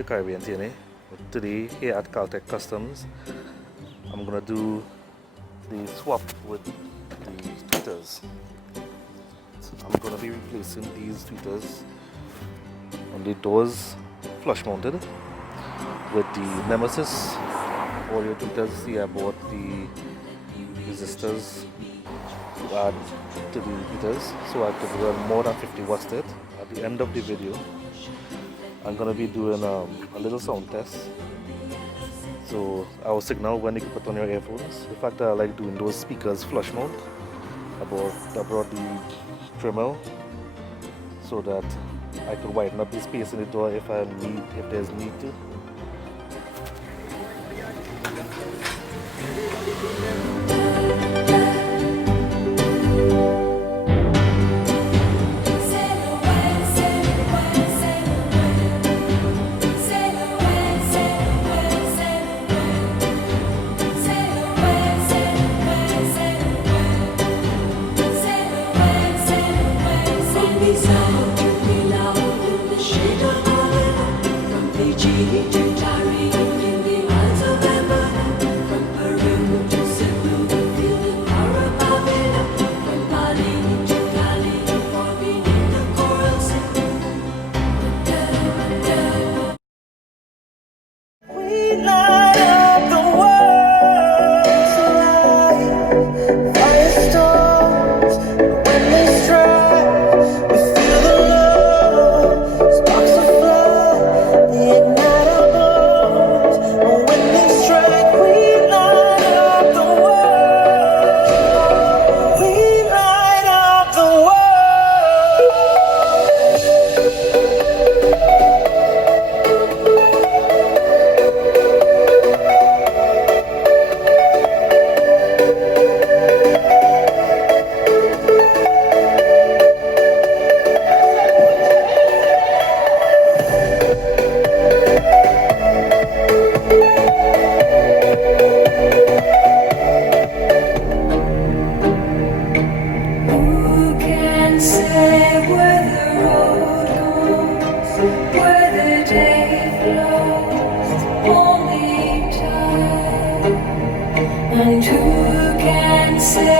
to Caribbean TNA. Today here at Caltech Customs, I'm gonna do the swap with the tweeters. I'm gonna be replacing these tweeters on the doors, flush mounted, with the Nemesis. All your tweeters. See, I bought the resistors to add to the tweeters, so I could run more than 50 watts to it. At the end of the video, I'm gonna be doing a little sound test. So I will signal when you can put on your earphones. In fact, I like doing those speakers flush mount. I brought the Dremel so that I could widen up the space in the door if there's need to. And who can say